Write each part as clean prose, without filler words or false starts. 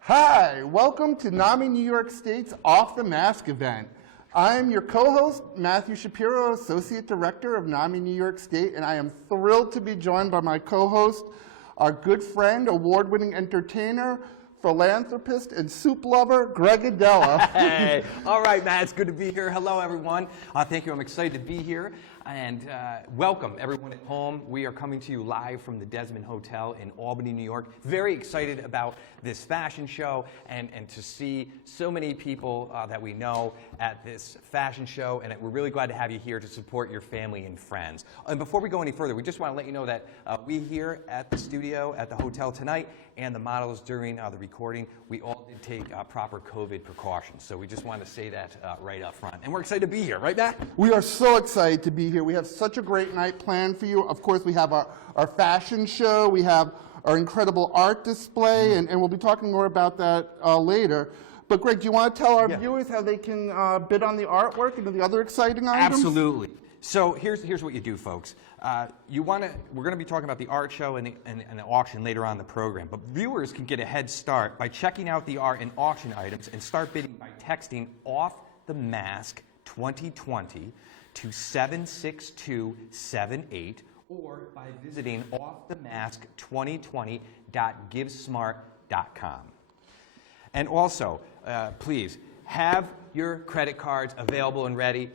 Hi, welcome to NAMI New York State's Off the Mask event. I'm your co-host, Matthew Shapiro, Associate Director of NAMI New York State, and I am thrilled to be joined by my co-host, our good friend, award-winning entertainer, philanthropist, and soup lover, Greg Adela. Hey, all right, Matt, it's good to be here. Hello, everyone. Thank you. I'm excited to be here. And welcome, everyone at home. We are coming to you live from the Desmond Hotel in Albany, New York. Very excited about this fashion show and to see so many people that we know at this fashion show. And we're really glad to have you here to support your family and friends. And before we go any further, we just want to let you know that we here at the studio at the hotel tonight and the models during the recording, we all did take proper COVID precautions. So we just want to say that right up front. And we're excited to be here, right, Matt? We are so excited to be here. We have such a great night planned for you. Of course, we have our fashion show. We have our incredible art display, and we'll be talking more about that later. But Greg, do you want to tell our viewers how they can bid on the artwork and the other exciting items? Absolutely. So here's what you do, folks. We're going to be talking about the art show and the auction later on in the program. But viewers can get a head start by checking out the art and auction items and start bidding by texting Off the Mask 2020 to 76278 or by visiting offthemask2020.givesmart.com. And also, please have your credit cards available and ready.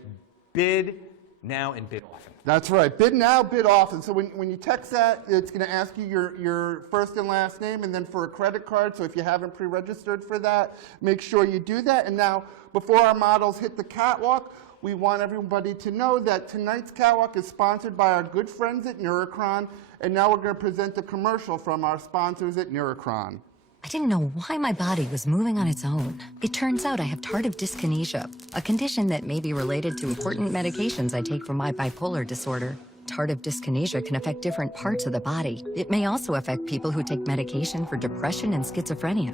Bid now and bid often. That's right. Bid now, bid often. So when you text that, it's going to ask you your first and last name and then for a credit card. So if you haven't pre-registered for that, make sure you do that. And now, before our models hit the catwalk, we want everybody to know that tonight's catwalk is sponsored by our good friends at Neurochron. And now we're going to present a commercial from our sponsors at Neurochron. I didn't know why my body was moving on its own. It turns out I have tardive dyskinesia, a condition that may be related to important medications I take for my bipolar disorder. Tardive dyskinesia can affect different parts of the body. It may also affect people who take medication for depression and schizophrenia.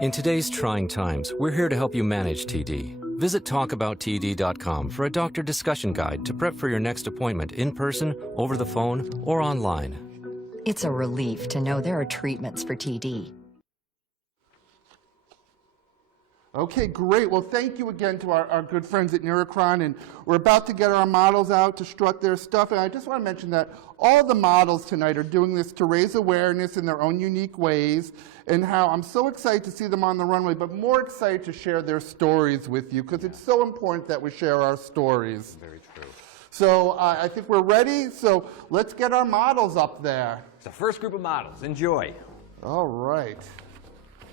In today's trying times, we're here to help you manage TD. Visit talkabouttd.com for a doctor discussion guide to prep for your next appointment in person, over the phone, or online. It's a relief to know there are treatments for TD. Okay, great. Well, thank you again to our good friends at Neurochron, and we're about to get our models out to strut their stuff. And I just want to mention that all the models tonight are doing this to raise awareness in their own unique ways, and how I'm so excited to see them on the runway, but more excited to share their stories with you, because it's so important that we share our stories. Very true. So I think we're ready, so let's get our models up there. It's the first group of models. Enjoy. All right.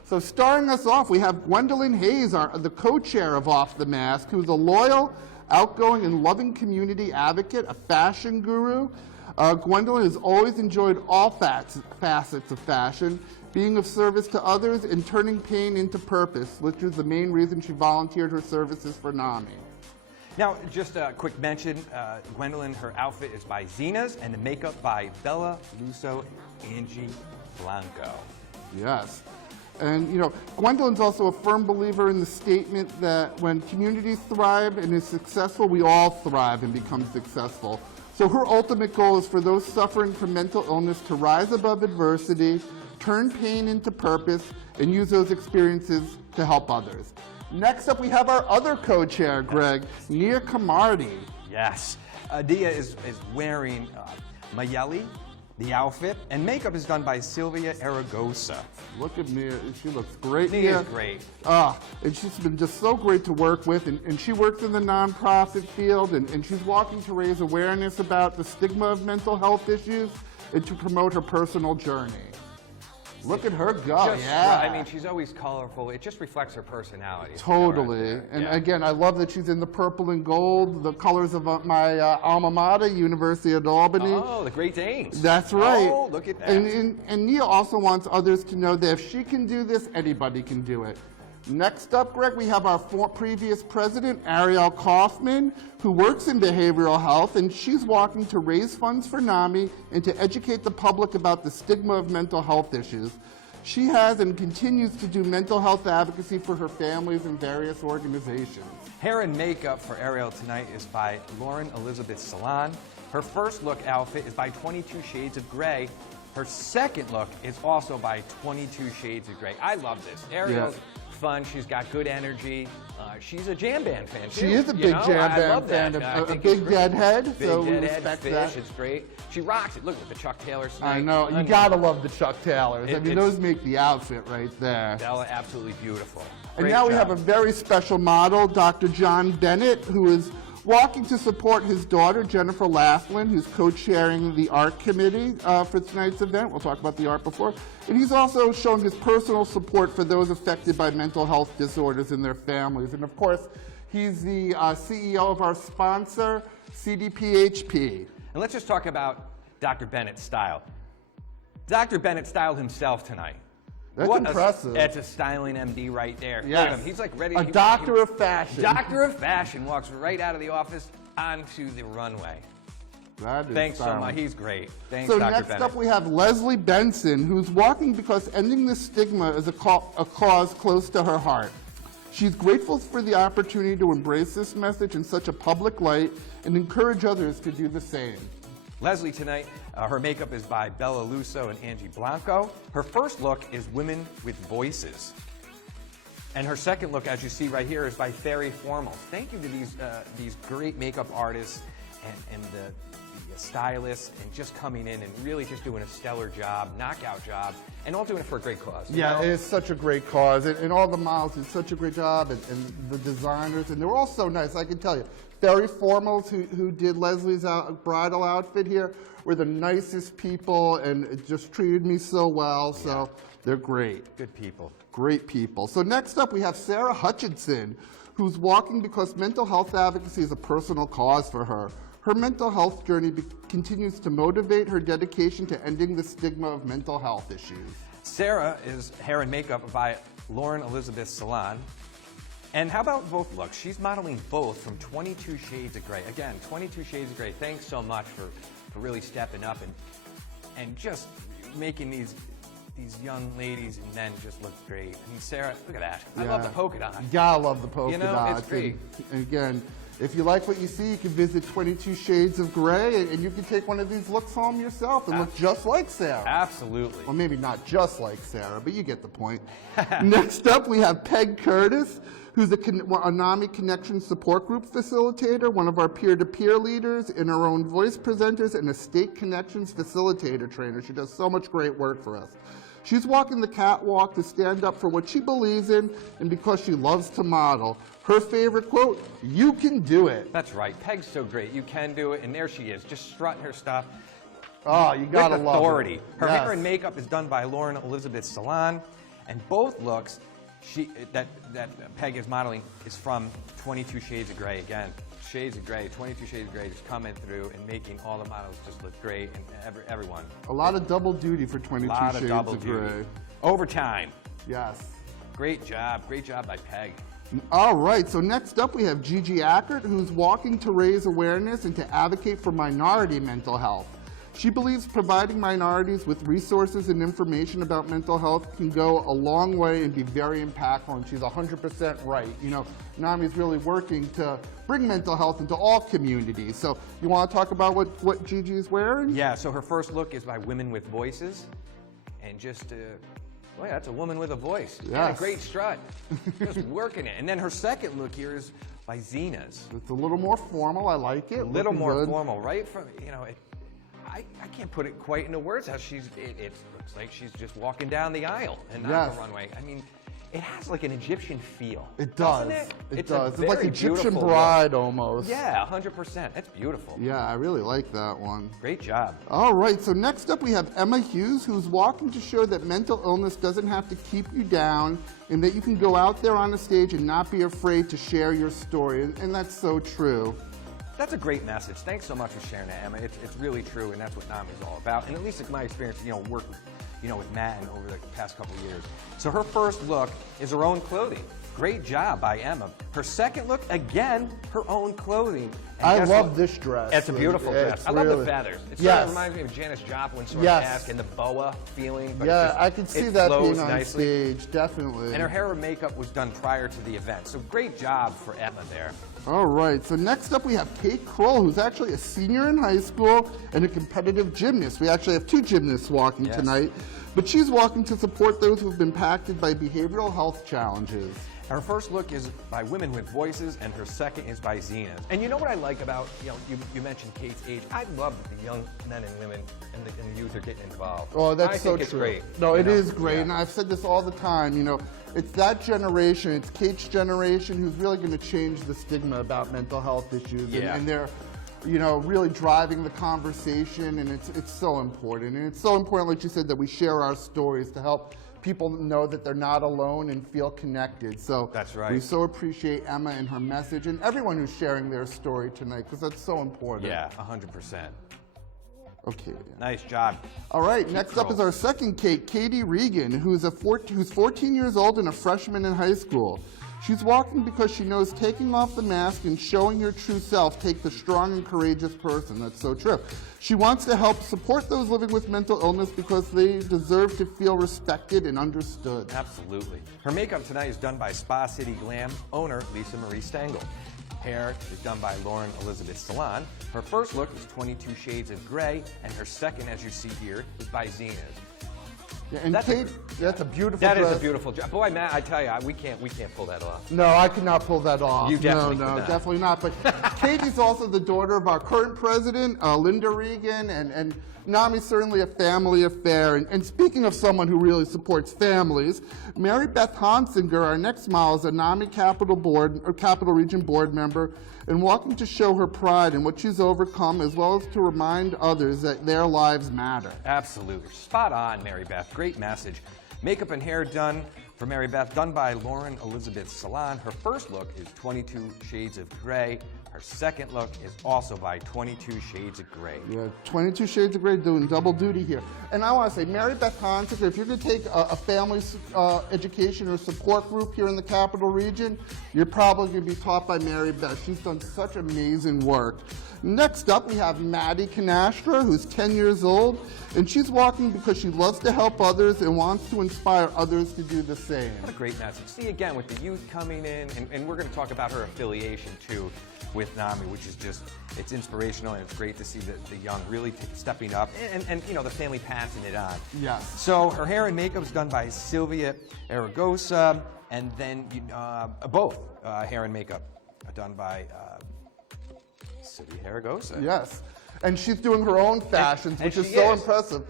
So starting us off, we have Gwendolyn Hayes, the co-chair of Off the Mask, who's a loyal, outgoing, and loving community advocate, a fashion guru. Gwendolyn has always enjoyed all facets of fashion, being of service to others, and turning pain into purpose, which is the main reason she volunteered her services for NAMI. Now, just a quick mention, Gwendolyn, her outfit is by Zena's, and the makeup by Bella Lusso and Angie Blanco. Yes. And, you know, Gwendolyn's also a firm believer in the statement that when communities thrive and is successful, we all thrive and become successful. So her ultimate goal is for those suffering from mental illness to rise above adversity, turn pain into purpose, and use those experiences to help others. Next up, we have our other co-chair, Greg, Nia Camardi. Yes. Nia is wearing Mayeli, the outfit, and makeup is done by Sylvia Aragosa. Look at Nia, she looks great. Nia is great. And she's been just so great to work with, and she works in the nonprofit field, and she's walking to raise awareness about the stigma of mental health issues and to promote her personal journey. Look at her go, yeah. I mean, she's always colorful. It just reflects her personality. Totally. And again, I love that she's in the purple and gold, the colors of my alma mater, University of Albany. Oh, the Great Danes. That's right. Oh, look at that. And Nia also wants others to know that if she can do this, anybody can do it. Next up, Greg, we have our previous president, Arielle Kaufman, who works in behavioral health, and she's walking to raise funds for NAMI and to educate the public about the stigma of mental health issues. She has and continues to do mental health advocacy for her families and various organizations. Hair and makeup for Arielle tonight is by Lauren Elizabeth Salon. Her first look outfit is by 22 Shades of Grey. Her second look is also by 22 Shades of Grey. I love this. Arielle's fun. She's got good energy. She's a jam band fan, too. She is a big jam band fan, a big deadhead, so we respect that. It's great. She rocks it. Look at the Chuck Taylor snake. I know. You gotta love the Chuck Taylors. I mean, those make the outfit right there. Bella, absolutely beautiful. And now we have a very special model, Dr. John Bennett, who is walking to support his daughter, Jennifer Laughlin, who's co-chairing the art committee for tonight's event. We'll talk about the art before. And he's also shown his personal support for those affected by mental health disorders and their families. And of course, he's the CEO of our sponsor, CDPHP. And let's just talk about Dr. Bennett's style. Dr. Bennett styled himself tonight. That's impressive. That's a styling MD right there. Yes. Look at him. He's like ready. A doctor of fashion. Doctor of fashion walks right out of the office onto the runway. That is Thanks so styling. much. He's great. Thanks, So Dr. next Bennett. up we have Leslie Benson, who's walking because ending the stigma is a cause close to her heart. She's grateful for the opportunity to embrace this message in such a public light and encourage others to do the same. Leslie tonight, her makeup is by Bella Lusso and Angie Blanco. Her first look is Women with Voices. And her second look, as you see right here, is by Fairy Formal. Thank you to these great makeup artists and the stylists and just coming in and really just doing a stellar job, knockout job, and all doing it for a great cause. Yeah, it is such a great cause, and all the models did such a great job, and the designers, and they were all so nice, I can tell you. Fairy Formals, who did Leslie's bridal outfit here, were the nicest people, and it just treated me so well, so they're great. Good people. Great people. So next up, we have Sarah Hutchinson, who's walking because mental health advocacy is a personal cause for her. Her mental health journey continues to motivate her dedication to ending the stigma of mental health issues. Sarah is hair and makeup by Lauren Elizabeth Salon. And how about both looks? She's modeling both from 22 Shades of Grey. Again, 22 Shades of Grey. Thanks so much for really stepping up and just making these young ladies and men just look great. I mean, Sarah, look at that. I love the polka dot. You gotta love the polka You know, dots. it's great. And again, if you like what you see, you can visit 22 Shades of Grey, and you can take one of these looks home yourself and look just like Sarah. Absolutely. Well, maybe not just like Sarah, but you get the point. Next up, we have Peg Curtis, who's a NAMI Connection Support Group facilitator, one of our peer-to-peer leaders, and her own voice presenters, and a State Connections facilitator trainer. She does so much great work for us. She's walking the catwalk to stand up for what she believes in and because she loves to model. Her favorite quote, "You can do it." That's right. Peg's so great. You can do it, and there she is, just strutting her stuff. Oh, you gotta with love authority. her. Her Yes. hair and makeup is done by Lauren Elizabeth Salon, and both looks that Peg is modeling is from 22 Shades of Grey. Again, Shades of Grey, 22 Shades of Grey, just coming through and making all the models just look great, and everyone. A lot of double duty for 22 A lot of Shades double of duty. Grey. Overtime. Yes. Great job by Peg. All right, so next up we have Gigi Ackerman, who's walking to raise awareness and to advocate for minority mental health. She believes providing minorities with resources and information about mental health can go a long way and be very impactful, and she's 100% right. You know, NAMI's really working to bring mental health into all communities. So you want to talk about what Gigi is wearing? Yeah, so her first look is by Women with Voices, and just, boy, that's a woman with a voice. Yes. Yeah, a great strut. Just working it. And then her second look here is by Zena's. It's a little more formal. I like it. A little Looking more good. formal, right? From, you know, I can't put it quite into words how it looks like she's just walking down the aisle and not Yes. the runway. I mean, it has like an Egyptian feel. It does. Doesn't it? It It's does. a It's like very Egyptian beautiful look. bride almost. Yeah, 100%. That's beautiful. Yeah, I really like that one. Great job. All right, so next up we have Emma Hughes, who's walking to show that mental illness doesn't have to keep you down and that you can go out there on the stage and not be afraid to share your story, and that's so true. That's a great message. Thanks so much for sharing that, Emma. It's really true, and that's what NAMI is all about. And at least in my experience, work with Matt and over the past couple of years. So her first look is her own clothing. Great job by Emma. Her second look, again, her own clothing. And I guess love what? this dress. It's a beautiful dress. It's I love the really- feathers. It sort Yes. of reminds me of Janis Joplin sort Yes. of mask and the boa feeling. But Yeah, it's just, I can see it that flows being on nicely. stage, definitely. And her hair and makeup was done prior to the event. So great job for Emma there. All right, so next up we have Kate Kroll, who's actually a senior in high school and a competitive gymnast. We actually have 2 gymnasts walking tonight, but she's walking to support those who have been impacted by behavioral health challenges. Her first look is by Women with Voices, and her second is by Zena. And you know what I like about, you mentioned Kate's age. I love that the young men and women and the youth are getting involved. Oh, that's I so think it's true. great. No, it is great, Yeah. and I've said this all the time, it's that generation, it's Kate's generation who's really going to change the stigma about mental health issues, and they're, really driving the conversation, and it's so important. And it's so important, like you said, that we share our stories to help people know that they're not alone and feel connected. So that's right. We so appreciate Emma and her message, and everyone who's sharing their story tonight, because that's so important. Yeah, 100%. Okay. Nice job. All right, next up is our second Kate, Katie Regan, who's 14 years old and a freshman in high school. She's walking because she knows taking off the mask and showing your true self take the strong and courageous person. That's so true. She wants to help support those living with mental illness because they deserve to feel respected and understood. Absolutely. Her makeup tonight is done by Spa City Glam owner Lisa Marie Stengel. Hair is done by Lauren Elizabeth Salon. Her first look is 22 Shades of Gray, and her second, as you see here, is by Zena's. Yeah, and Kate, that's a beautiful dress. That is a beautiful job. Boy, Matt, I tell you, we can't pull that off. No, I could not pull that off. You definitely No, could not. definitely not. But Katie's also the daughter of our current president, Linda Regan, and NAMI's certainly a family affair. And speaking of someone who really supports families, Mary Beth Hanson, our next mile, is a NAMI Capital Region board member, and walking to show her pride in what she's overcome, as well as to remind others that their lives matter. Absolutely. Spot on, Mary Beth. Great message. Makeup and hair done for Mary Beth, done by Lauren Elizabeth Salon. Her first look is 22 Shades of Gray. Her second look is also by 22 Shades of Gray. Yeah, 22 Shades of Gray doing double duty here. And I want to say, Mary Beth Hanson, if you're going to take a family education or support group here in the Capital Region, you're probably going to be taught by Mary Beth. She's done such amazing work. Next up, we have Maddie Canastra, who's 10 years old, and she's walking because she loves to help others and wants to inspire others to do the same. What a great message. See, again, with the youth coming in, and we're going to talk about her affiliation, too, with NAMI, which is just, it's inspirational, and it's great to see the young really stepping up, and the family passing it on. Yes. So her hair and makeup is done by Sylvia Aragosa, and then both hair and makeup are done by Sylvia Aragosa. Yes. And she's doing her own fashions, which is so impressive.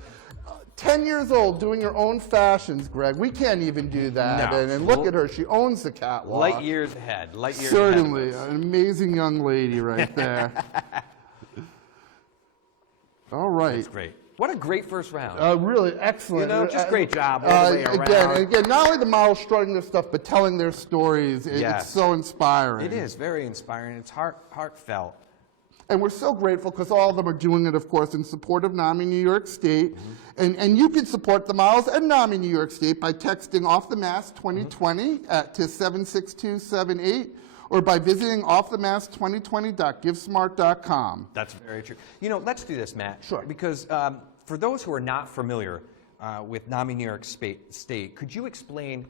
10 years old doing her own fashions, Greg. We can't even do that. No. And look at her. She owns the catwalk. Light years ahead. Certainly. Ahead. An amazing young lady right there. All right. That's great. What a great first round. Really excellent. Just great job all the way around. Again, not only the models strutting their stuff, but telling their stories. It's so inspiring. It is very inspiring. It's heartfelt. And we're so grateful because all of them are doing it, of course, in support of NAMI New York State. And you can support the models and NAMI New York State by texting Off The Mask 2020 to 76278 or by visiting offthemask2020.givesmart.com. That's very true. Let's do this, Matt. Sure. Because for those who are not familiar with NAMI New York State, could you explain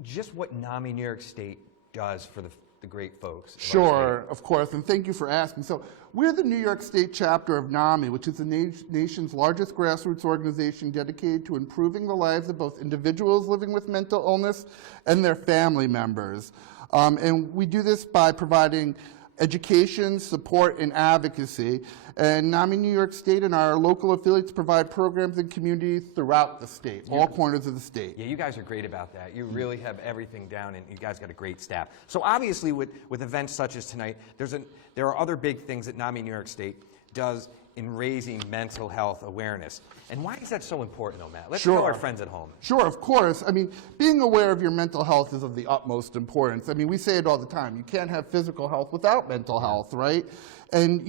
just what NAMI New York State does for the great folks? Sure, of course, and thank you for asking. So we're the New York State chapter of NAMI, which is the nation's largest grassroots organization dedicated to improving the lives of both individuals living with mental illness and their family members. And we do this by providing education, support, and advocacy. And NAMI New York State and our local affiliates provide programs in communities throughout the state, all corners of the state. Yeah, you guys are great about that. You really have everything down, and you guys got a great staff. So obviously, with events such as tonight, there are other big things that NAMI New York State does in raising mental health awareness. And why is that so important, though, Matt? Let's tell our friends at home. Sure, of course. I mean, being aware of your mental health is of the utmost importance. I mean, we say it all the time. You can't have physical health without mental health, right? And,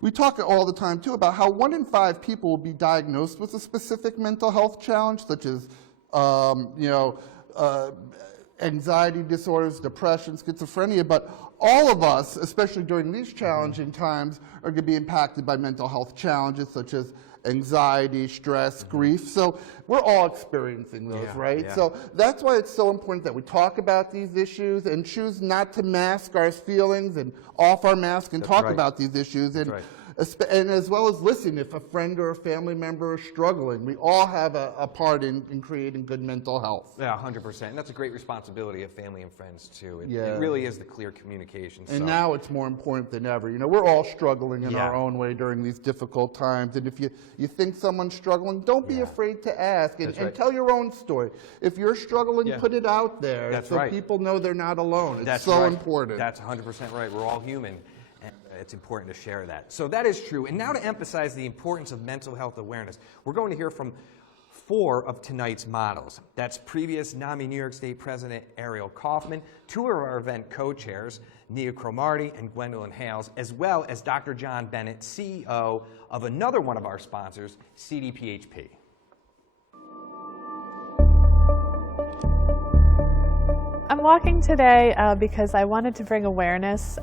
we talk all the time, too, about how 1 in 5 people will be diagnosed with a specific mental health challenge, such as, anxiety disorders, depression, schizophrenia, but all of us, especially during these challenging times, are going to be impacted by mental health challenges such as anxiety, stress, grief. So we're all experiencing those, right? yeah. So that's why it's so important that we talk about these issues and choose not to mask our feelings and off our mask and talk right. about these issues. And right. And as well as listen, if a friend or a family member is struggling, we all have a part in creating good mental health. Yeah, 100%. And that's a great responsibility of family and friends, too. It Yeah. really is the clear communication. And so. now it's more important than ever. You know, we're all struggling in Yeah. our own way during these difficult times. And if you think someone's struggling, don't be afraid to ask and, That's right. and tell your own story. If you're struggling, Yeah. put it out there That's so right. people know they're not alone. It's That's so right. important. That's 100% right. We're all human, and it's important to share that. So that is true. And now to emphasize the importance of mental health awareness, we're going to hear from 4 of tonight's models. That's previous NAMI New York State President Arielle Kaufman, 2 of our event co-chairs, Nia Camardi and Gwendolyn Hayes, as well as Dr. John Bennett, CEO of another one of our sponsors, CDPHP. I'm walking today because I wanted to bring awareness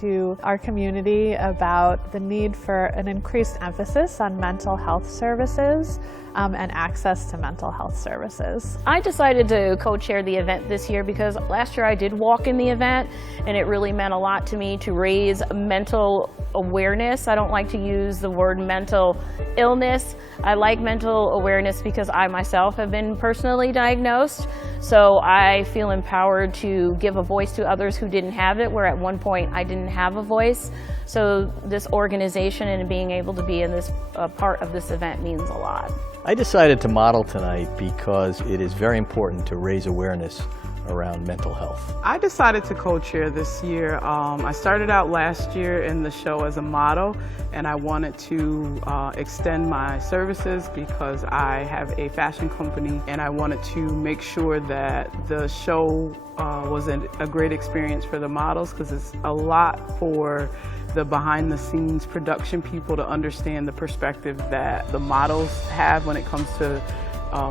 to our community about the need for an increased emphasis on mental health services and access to mental health services. I decided to co-chair the event this year because last year I did walk in the event and it really meant a lot to me to raise mental awareness. I don't like to use the word mental illness. I like mental awareness because I myself have been personally diagnosed. So I feel empowered to give a voice to others who didn't have it, where at one point I didn't have a voice. So this organization and being able to be in this part of this event means a lot. I decided to model tonight because it is very important to raise awareness around mental health. I decided to co-chair this year. I started out last year in the show as a model, and I wanted to extend my services because I have a fashion company, and I wanted to make sure that the show was a great experience for the models, because it's a lot for the behind the scenes production people to understand the perspective that the models have when it comes to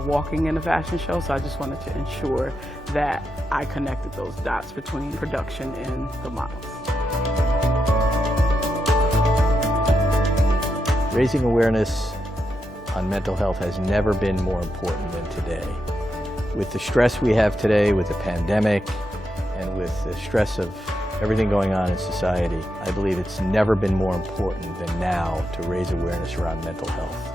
walking in a fashion show. So I just wanted to ensure that I connected those dots between production and the models. Raising awareness on mental health has never been more important than today. With the stress we have today, with the pandemic, and with the stress of everything going on in society, I believe it's never been more important than now to raise awareness around mental health.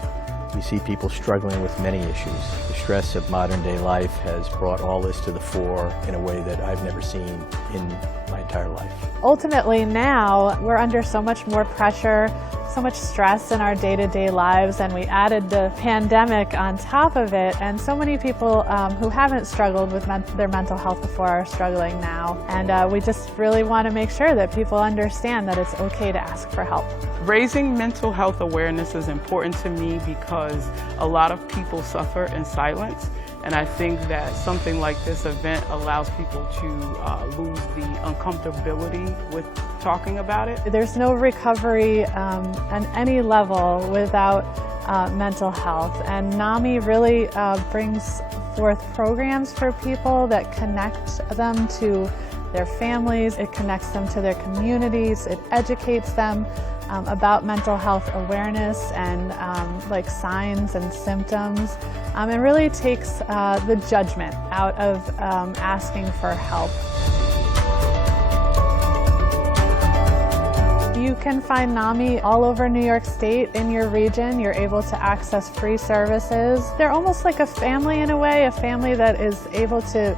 We see people struggling with many issues. The stress of modern day life has brought all this to the fore in a way that I've never seen in my entire life. Ultimately now, we're under so much more pressure, so much stress in our day-to-day lives, and we added the pandemic on top of it, and so many people who haven't struggled with their mental health before are struggling now. And we just really want to make sure that people understand that it's okay to ask for help. Raising mental health awareness is important to me because a lot of people suffer in silence, and I think that something like this event allows people to lose the uncomfortability with talking about it. There's no recovery on any level without mental health, and NAMI really brings forth programs for people that connect them to their families, it connects them to their communities, it educates them about mental health awareness and like signs and symptoms, and really takes the judgment out of asking for help. You can find NAMI all over New York State. In your region, you're able to access free services. They're almost like a family in a way, a family that is able to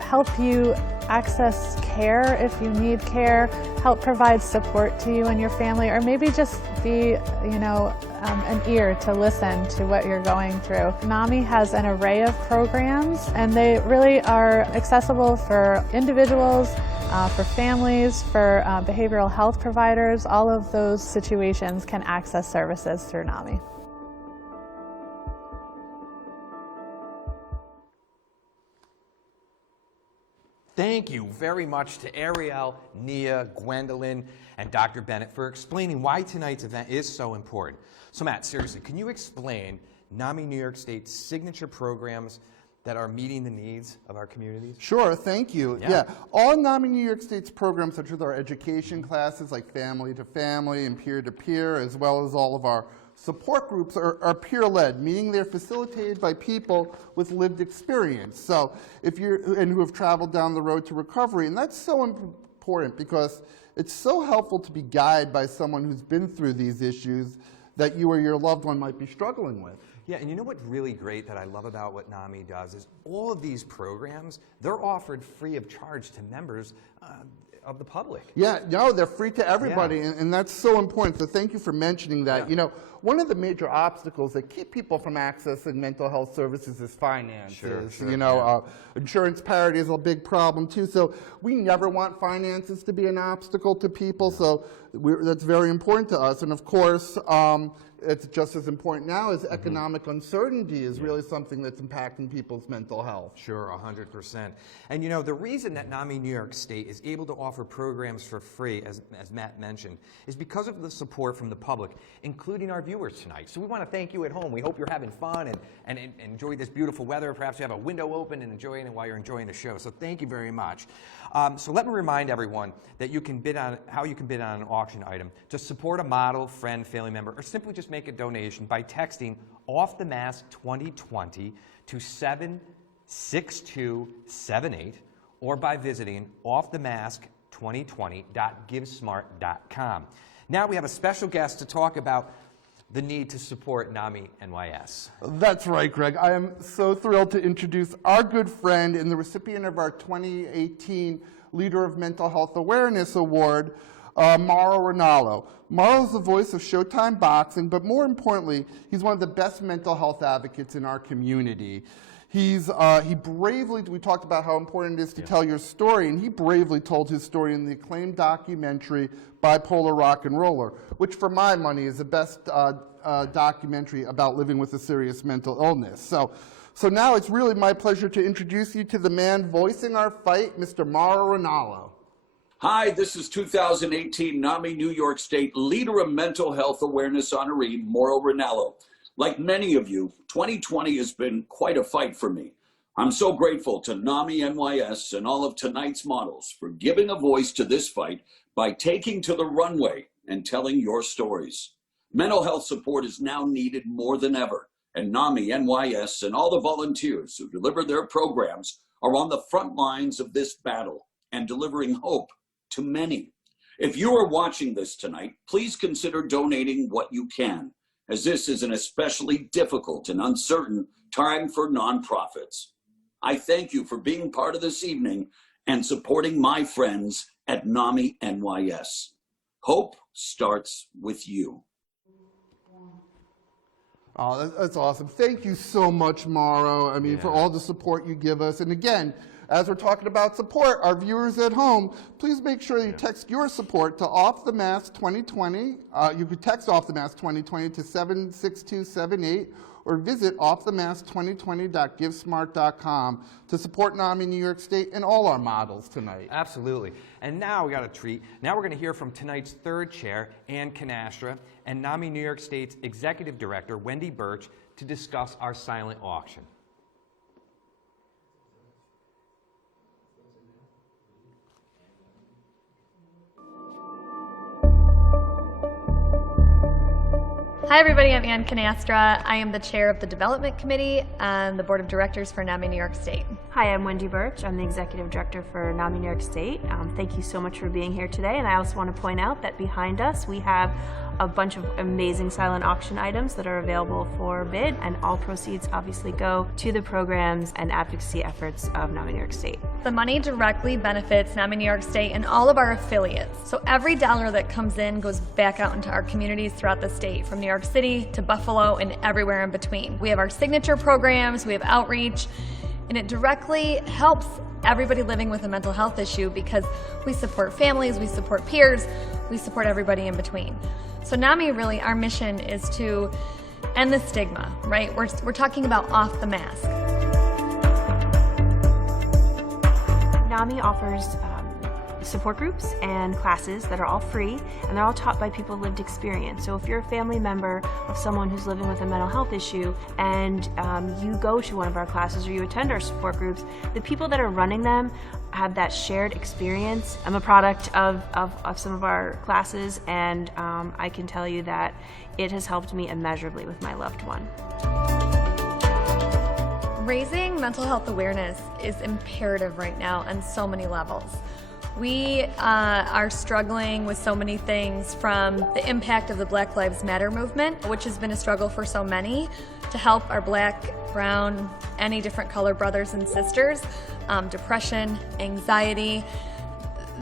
help you access care if you need care, help provide support to you and your family, or maybe just be, an ear to listen to what you're going through. NAMI has an array of programs, and they really are accessible for individuals, for families, for behavioral health providers. All of those situations can access services through NAMI. Thank you very much to Arielle, Nia, Gwendolyn, and Dr. Bennett for explaining why tonight's event is so important. So Matt, seriously, can you explain NAMI New York State's signature programs that are meeting the needs of our communities? Sure, thank you. Yeah. All NAMI New York State's programs, such as our education classes like family to family and peer to peer, as well as all of our Support groups are peer-led, meaning they're facilitated by people with lived experience. So and who have traveled down the road to recovery, and that's so important because it's so helpful to be guided by someone who's been through these issues that you or your loved one might be struggling with. Yeah, and you know what's really great that I love about what NAMI does is all of these programs, they're offered free of charge to members of the public. Yeah, no, they're free to everybody, and that's so important. So thank you for mentioning that. Yeah. You know, one of the major obstacles that keep people from accessing mental health services is finances. Sure, you know, insurance parity is a big problem too. So we never want finances to be an obstacle to people. So that's very important to us. And of course, it's just as important now as economic uncertainty is really something that's impacting people's mental health. Sure, 100%. And you know, the reason that NAMI New York State is able to offer programs for free, as Matt mentioned, is because of the support from the public, including our viewers tonight. So we want to thank you at home. We hope you're having fun and enjoy this beautiful weather. Perhaps you have a window open and enjoying it while you're enjoying the show. So thank you very much. So let me remind everyone that you can bid on how you can bid on an auction item to support a model, friend, family member, or simply just make a donation by texting Off the Mask 2020 to 76278 or by visiting offthemask2020.givesmart.com. Now we have a special guest to talk about the need to support NAMI-NYS. That's right, Greg. I am so thrilled to introduce our good friend and the recipient of our 2018 Leader of Mental Health Awareness Award, Mauro Ranallo. Mauro is the voice of Showtime Boxing, but more importantly, he's one of the best mental health advocates in our community. He bravely, we talked about how important it is to tell your story, and he bravely told his story in the acclaimed documentary Bipolar Rock and Roller, which for my money is the best documentary about living with a serious mental illness. So now it's really my pleasure to introduce you to the man voicing our fight, Mr. Mauro Ranallo. Hi, this is 2018 NAMI New York State Leader of Mental Health Awareness honoree, Mauro Ranallo. Like many of you, 2020 has been quite a fight for me. I'm so grateful to NAMI-NYS and all of tonight's models for giving a voice to this fight by taking to the runway and telling your stories. Mental health support is now needed more than ever, and NAMI-NYS and all the volunteers who deliver their programs are on the front lines of this battle and delivering hope to many. If you are watching this tonight, please consider donating what you can, as this is an especially difficult and uncertain time for nonprofits. I thank you for being part of this evening and supporting my friends at NAMI-NYS. Hope starts with you. Oh, that's awesome. Thank you so much, Mauro. I mean, for all the support you give us. And again, as we're talking about support, our viewers at home, please make sure you text your support to Off the Mask 2020. You could text Off the Mask 2020 to 76278 or visit offthemask2020.givesmart.com to support NAMI New York State and all our models tonight. Absolutely. And now we got a treat. Now we're going to hear from tonight's third chair, Ann Canastra, and NAMI New York State's Executive Director, Wendy Birch, to discuss our silent auction. Hi everybody, I'm Ann Canastra. I am the chair of the Development Committee and the Board of Directors for NAMI New York State. Hi, I'm Wendy Birch. I'm the Executive Director for NAMI New York State. Thank you so much for being here today, and I also want to point out that behind us we have a bunch of amazing silent auction items that are available for bid, and all proceeds obviously go to the programs and advocacy efforts of NAMI New York State. The money directly benefits NAMI New York State and all of our affiliates. So every dollar that comes in goes back out into our communities throughout the state, from New York City to Buffalo and everywhere in between. We have our signature programs, we have outreach, and it directly helps everybody living with a mental health issue because we support families, we support peers, we support everybody in between. So NAMI, really, our mission is to end the stigma, right? We're talking about off the mask. NAMI offers support groups and classes that are all free, and they're all taught by people with lived experience. So if you're a family member of someone who's living with a mental health issue and you go to one of our classes or you attend our support groups, the people that are running them have that shared experience. I'm a product of some of our classes, and I can tell you that it has helped me immeasurably with my loved one. Raising mental health awareness is imperative right now on so many levels. We are struggling with so many things, from the impact of the Black Lives Matter movement, which has been a struggle for so many, to help our Black, brown, any different color brothers and sisters, depression, anxiety.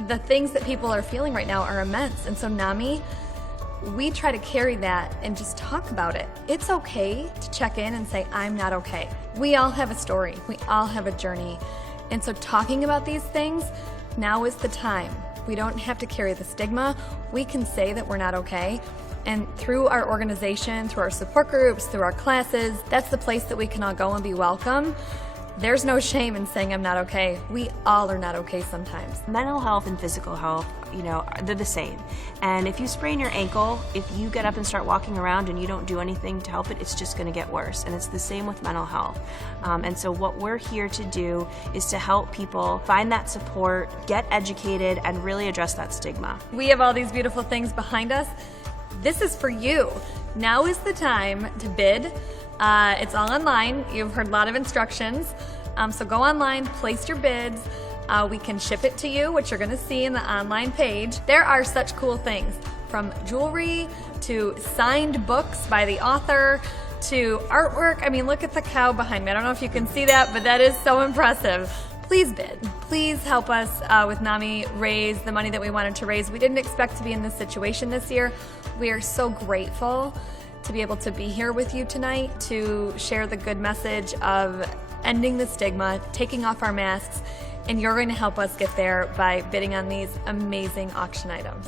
The things that people are feeling right now are immense, and so NAMI, we try to carry that and just talk about it. It's okay to check in and say, I'm not okay. We all have a story. We all have a journey. And so talking about these things, now is the time. We don't have to carry the stigma. We can say that we're not okay. And through our organization, through our support groups, through our classes, that's the place that we can all go and be welcome. There's no shame in saying I'm not okay. We all are not okay sometimes. Mental health and physical health, you know, they're the same. And if you sprain your ankle, if you get up and start walking around and you don't do anything to help it, it's just gonna get worse. And it's the same with mental health. And so what we're here to do is to help people find that support, get educated, and really address that stigma. We have all these beautiful things behind us. This is for you. Now is the time to bid. It's all online. You've heard a lot of instructions. So go online, place your bids. We can ship it to you, which you're gonna see in the online page. There are such cool things, from jewelry to signed books by the author to artwork. I mean, look at the cow behind me. I don't know if you can see that, but that is so impressive. Please bid. Please help us with NAMI raise the money that we wanted to raise. We didn't expect to be in this situation this year. We are so grateful to be able to be here with you tonight to share the good message of ending the stigma, taking off our masks, and you're going to help us get there by bidding on these amazing auction items.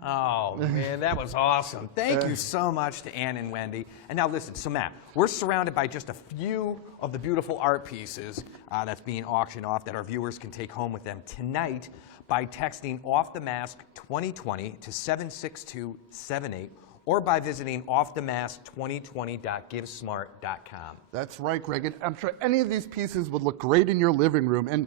Oh, man, that was awesome. Thank you so much to Ann and Wendy. And now listen, so Matt, we're surrounded by just a few of the beautiful art pieces that's being auctioned off that our viewers can take home with them tonight by texting Off The Mask 2020 to 76278, or by visiting offthemask2020.givesmart.com. That's right, Greg. And I'm sure any of these pieces would look great in your living room. And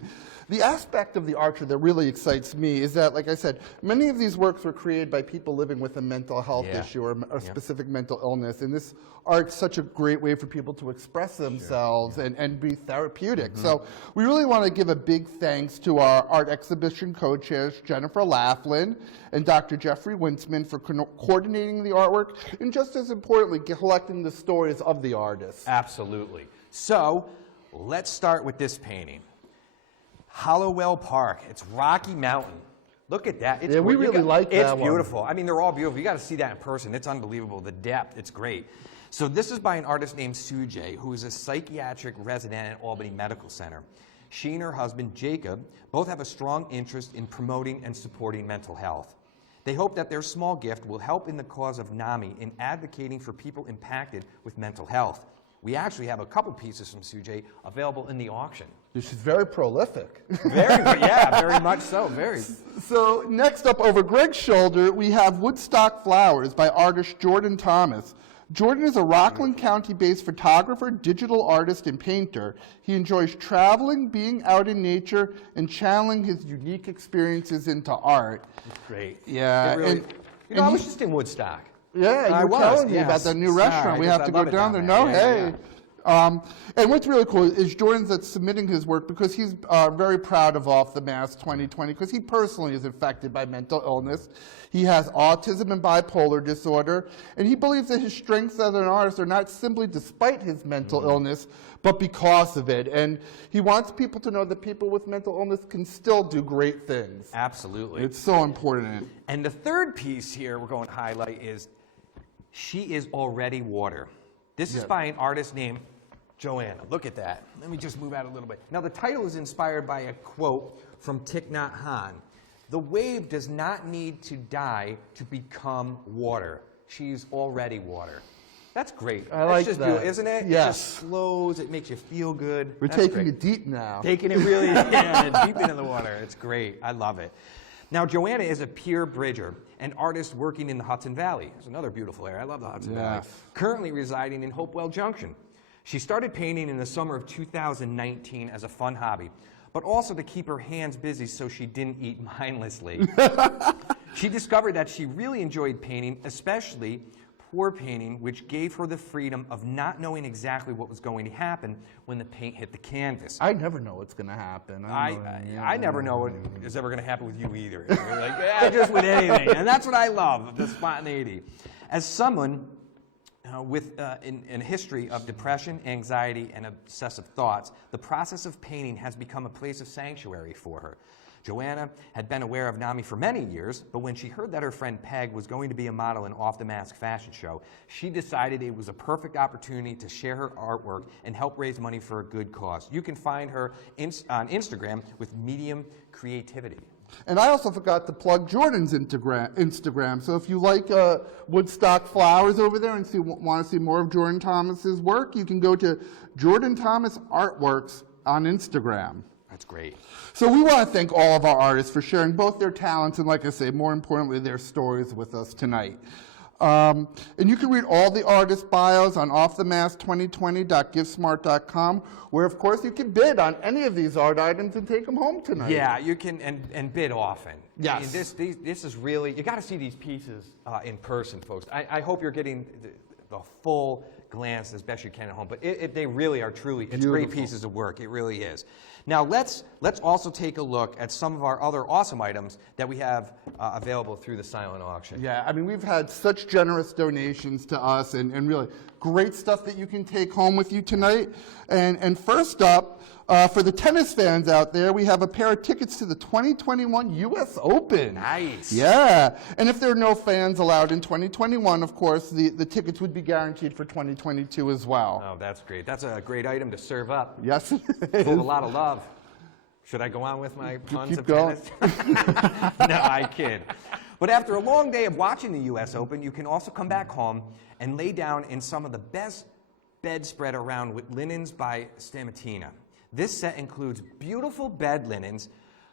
the aspect of the art that really excites me is that, like I said, many of these works were created by people living with a mental health issue or a specific mental illness. And this art's such a great way for people to express themselves and be therapeutic. So we really want to give a big thanks to our art exhibition co-chairs, Jennifer Laughlin and Dr. Jeffrey Winsman, for coordinating the artwork, and just as importantly, collecting the stories of the artists. Absolutely. So let's start with this painting. Hollowell Park. It's Rocky Mountain. Look at that. It's we really like that one. It's beautiful. I mean, they're all beautiful. You got to see that in person. It's unbelievable. The depth. It's great. So this is by an artist named Sujay, who is a psychiatric resident at Albany Medical Center. She and her husband, Jacob, both have a strong interest in promoting and supporting mental health. They hope that their small gift will help in the cause of NAMI in advocating for people impacted with mental health. We actually have a couple pieces from Sujay available in the auction. This is very prolific. Very much so, very. So next up, over Greg's shoulder, we have Woodstock Flowers by artist Jordan Thomas. Jordan is a Rockland County-based photographer, digital artist, and painter. He enjoys traveling, being out in nature, and channeling his unique experiences into art. It's great. Yeah. Really, I was just in Woodstock. Yeah, you were telling me about that new restaurant. We have to go down there. No, hey. And what's really cool is Jordan's that's submitting his work because he's very proud of Off The Mask 2020 because he personally is affected by mental illness. He has autism and bipolar disorder, and he believes that his strengths as an artist are not simply despite his mental illness, but because of it. And he wants people to know that people with mental illness can still do great things. Absolutely. It's so important. And the third piece here we're going to highlight is She Is Already Water. This is by an artist named Joanna. Look at that. Let me just move out a little bit. Now, the title is inspired by a quote from Thich Nhat Hanh. The wave does not need to die to become water. She's already water. That's great. I like just that. beautiful, isn't it? Yes. It just flows. It makes you feel good. We're That's taking great. it deep now. Taking it really deep into the water. It's great. I love it. Now, Joanna is a peer bridger, an artist working in the Hudson Valley. It's another beautiful area. I love the Hudson Valley. Currently residing in Hopewell Junction. She started painting in the summer of 2019 as a fun hobby, but also to keep her hands busy so she didn't eat mindlessly. She discovered that she really enjoyed painting, especially pour painting, which gave her the freedom of not knowing exactly what was going to happen when the paint hit the canvas. I never know what's going to happen. I never know what is ever going to happen with you either. You're like, yeah, just with anything. And that's what I love, the spontaneity. As someone with in a history of depression, anxiety, and obsessive thoughts, the process of painting has become a place of sanctuary for her. Joanna had been aware of NAMI for many years, but when she heard that her friend Peg was going to be a model in Off The Mask fashion show, she decided it was a perfect opportunity to share her artwork and help raise money for a good cause. You can find her on Instagram with Medium Creativity. And I also forgot to plug Jordan's Instagram. So if you like Woodstock flowers over there and want to see more of Jordan Thomas's work, you can go to Jordan Thomas Artworks on Instagram. That's great. So we want to thank all of our artists for sharing both their talents and, like I say, more importantly, their stories with us tonight. And you can read all the artist bios on offthemask2020.givesmart.com, where, of course, you can bid on any of these art items and take them home tonight. Yeah, you can, and bid often. Yes. I mean, this is really, you got to see these pieces in person, folks. I hope you're getting the full glance as best you can at home, but they really are truly, it's Beautiful. great pieces of work. It really is. Now, let's also take a look at some of our other awesome items that we have available through the silent auction. Yeah, I mean, we've had such generous donations to us and really great stuff that you can take home with you tonight. And first up, for the tennis fans out there, we have a pair of tickets to the 2021 U.S. Open. Nice. Yeah, and if there are no fans allowed in 2021, of course, the tickets would be guaranteed for 2022 as well. Oh, that's great. That's a great item to serve up. Yes, it is. Full of a lot of love. Should I go on with my puns Keep of going. tennis? No, I kid. But after a long day of watching the U.S. Open, you can also come back home and lay down in some of the best bedspread around with linens by Stamatina. This set includes beautiful bed linens,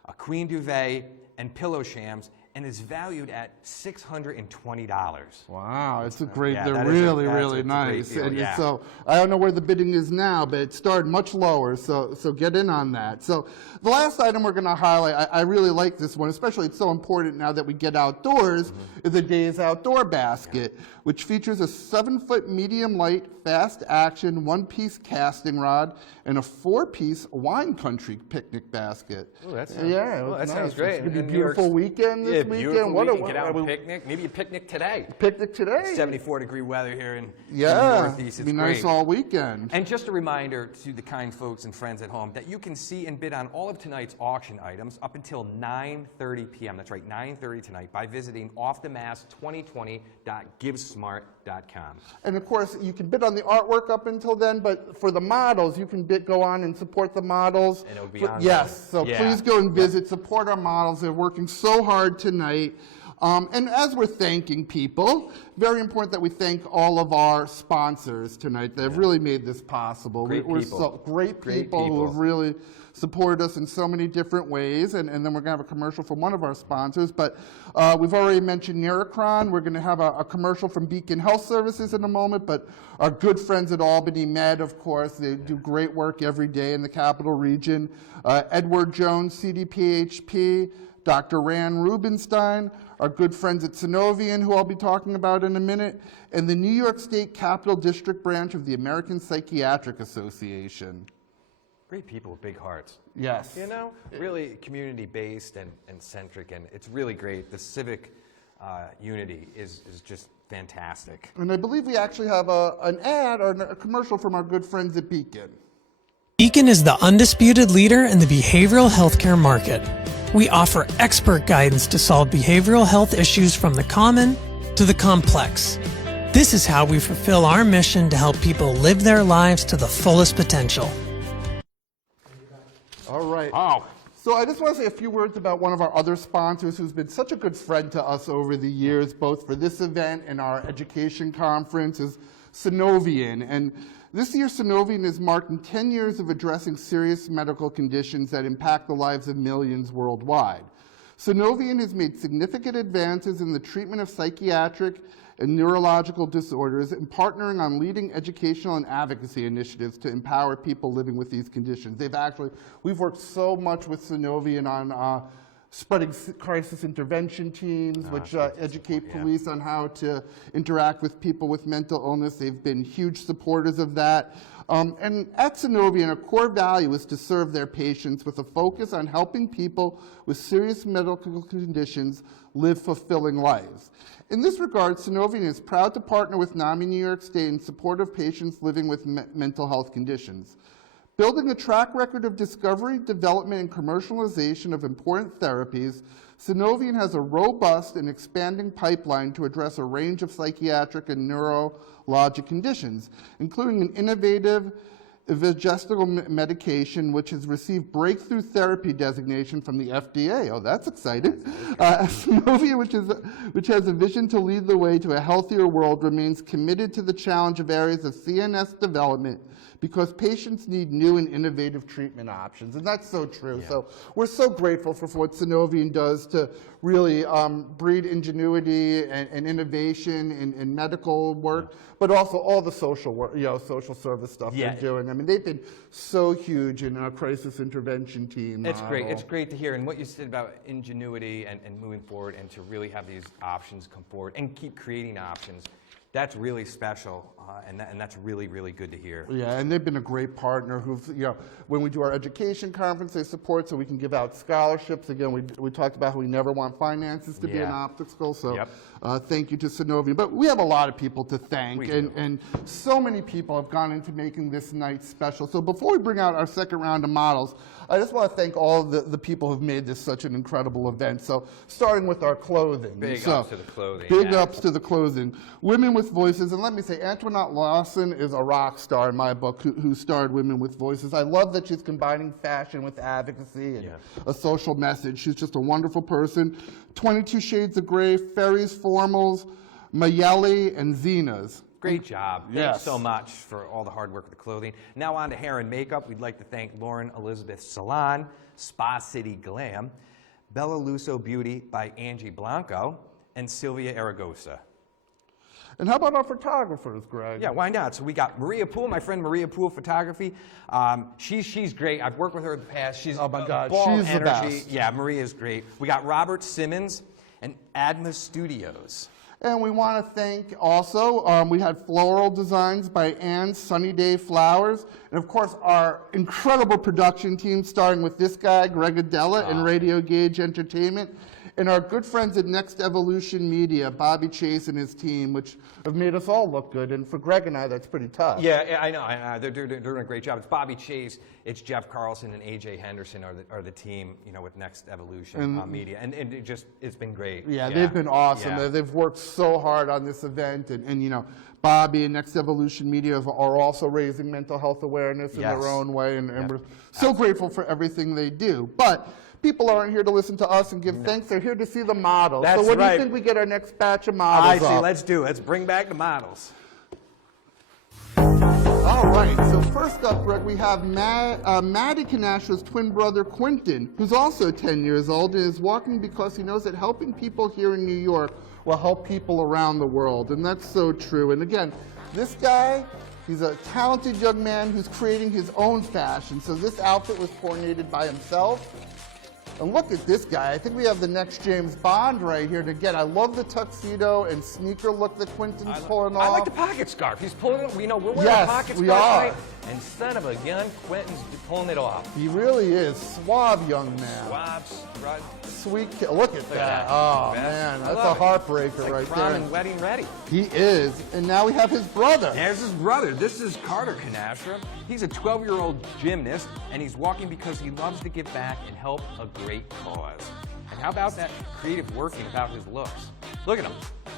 a queen duvet, and pillow shams, and is valued at $620. Wow, it's a great, Yeah, they're that is really, a- really it's a great nice. deal, And yeah. so I don't know where the bidding is now, but it started much lower, so get in on that. So the last item we're gonna highlight, I really like this one, especially it's so important now that we get outdoors, is a Days Outdoor basket, which features a 7-foot medium light, fast action, 1-piece casting rod, and a 4-piece wine country picnic basket. Ooh, that sounds, Yeah, well, that it's sounds nice. great. It's gonna be a And New York's- beautiful weekend this Yeah, weekend. beautiful What a- weekend. Get out what and a- picnic. Maybe a picnic today. Picnic today. 74-degree weather here in the Yeah, Northeast. it'd be It's nice great. all weekend. And just a reminder to the kind folks and friends at home that you can see and bid on all of tonight's auction items up until 9:30 p.m. That's right, 9:30 tonight by visiting offthemask2020.givesmart.com. And of course, you can bid on the artwork up until then, but for the models, you can go on and support the models. And it'll be For- on Yes, so yeah. please go and visit, support our models. They're working so hard tonight. And as we're thanking people, very important that we thank all of our sponsors tonight that have really made this possible. Great We're people. so great Great people who people. have really supported us in so many different ways, and then we're going to have a commercial from one of our sponsors. But we've already mentioned Nericron. We're going to have a commercial from Beacon Health Services in a moment, but our good friends at Albany Med, of course, they do great work every day in the capital region. Edward Jones, CDPHP, Dr. Rand Rubenstein, our good friends at Synovion, who I'll be talking about in a minute, and the New York State Capital District branch of the American Psychiatric Association. Great people with big hearts. Yes. You know, really community-based and centric, and it's really great. The civic unity is just fantastic. And I believe we actually have an ad or a commercial from our good friends at Beacon. Beacon is the undisputed leader in the behavioral healthcare market. We offer expert guidance to solve behavioral health issues from the common to the complex. This is how we fulfill our mission to help people live their lives to the fullest potential. All right. Oh, So I just want to say a few words about one of our other sponsors who's been such a good friend to us over the years, both for this event and our education conference, is Synovion. And this year, Synovion is marking 10 years of addressing serious medical conditions that impact the lives of millions worldwide. Synovion has made significant advances in the treatment of psychiatric and neurological disorders and partnering on leading educational and advocacy initiatives to empower people living with these conditions. We've worked so much with Synovion on spreading crisis intervention teams, which educate police on how to interact with people with mental illness. They've been huge supporters of that. And at Synovion, a core value is to serve their patients with a focus on helping people with serious medical conditions live fulfilling lives. In this regard, Synovion is proud to partner with NAMI-NYS State in support of patients living with mental health conditions. Building a track record of discovery, development, and commercialization of important therapies, Synovion has a robust and expanding pipeline to address a range of psychiatric and neurologic conditions, including an innovative vigestical medication which has received breakthrough therapy designation from the FDA. Oh, that's exciting. Synovion, which has a vision to lead the way to a healthier world, remains committed to the challenge of areas of CNS development because patients need new and innovative treatment options, and that's so true. So we're so grateful for what Synovion does to really breed ingenuity and innovation in medical work, but also all the social work, social service stuff they're doing. I mean, they've been so huge in our crisis intervention team. It's great. It's great to hear. And what you said about ingenuity and moving forward and to really have these options come forward and keep creating options, that's really special, and that's really, really good to hear. Yeah, and they've been a great partner who've, when we do our education conference, they support so we can give out scholarships. Again, we talked about how we never want finances to be an obstacle, so thank you to Synovion. But we have a lot of people to thank, and so many people have gone into making this night special. So before we bring out our second round of models, I just want to thank all of the people who've made this such an incredible event. So starting with our clothing. Big ups to the clothing. Big ups to the clothing. Women with Voices, and let me say, Antoinette Lawson is a rock star in my book who starred Women with Voices. I love that she's combining fashion with advocacy and a social message. She's just a wonderful person. 22 Shades of Grey, Ferries Formals, Mayeli, and Zenas. Great job. Thanks so much for all the hard work with the clothing. Now on to hair and makeup. We'd like to thank Lauren Elizabeth Salon, Spa City Glam, Bella Lusso Beauty by Angie Blanco, and Sylvia Aragosa. And how about our photographers, Greg? Yeah, why not? So we got Maria Poole, my friend Maria Poole Photography. She's great. I've worked with her in the past. She's oh my God, ball she's energy. the best. Yeah, Maria's great. We got Robert Simmons and Adma Studios. And we want to thank also, we had floral designs by Anne's Sunny Day Flowers. And of course, our incredible production team, starting with this guy, Greg Adela, and Radio Gauge Entertainment. And our good friends at Next Evolution Media, Bobby Chase and his team, which have made us all look good. And for Greg and I, that's pretty tough. Yeah, I know. They're doing a great job. It's Bobby Chase, it's Jeff Carlson, and AJ Henderson are the team, with Next Evolution Media. And it's been great. Yeah, they've been awesome. Yeah. They've worked so hard on this event. And Bobby and Next Evolution Media are also raising mental health awareness in their own way. And we're so grateful for everything they do. But people aren't here to listen to us and give thanks. They're here to see the models. That's so what do you think we get our next batch of models I see. Let's do it. Let's bring back the models. All right. So first up, Greg, we have Maddie Canastra's twin brother, Quentin, who's also 10 years old and is walking because he knows that helping people here in New York will help people around the world. And that's so true. And again, this guy, he's a talented young man who's creating his own fashion. So this outfit was coordinated by himself. And look at this guy. I think we have the next James Bond right here. And again, I love the tuxedo and sneaker look that Quentin's pulling off. I like the pocket scarf. He's pulling it. We're wearing a pocket scarf tonight. And son of a gun, Quentin's pulling it off. He really is. Suave young man. Suave, right. Sweet kid. Look at that. Oh, man. That's a heartbreaker right there. And wedding ready. He is. And now we have his brother. There's his brother. This is Cara Canastra. He's a 12-year-old gymnast, and he's walking because he loves to give back and help a great cause. And how about that creative working about his looks? Look at him.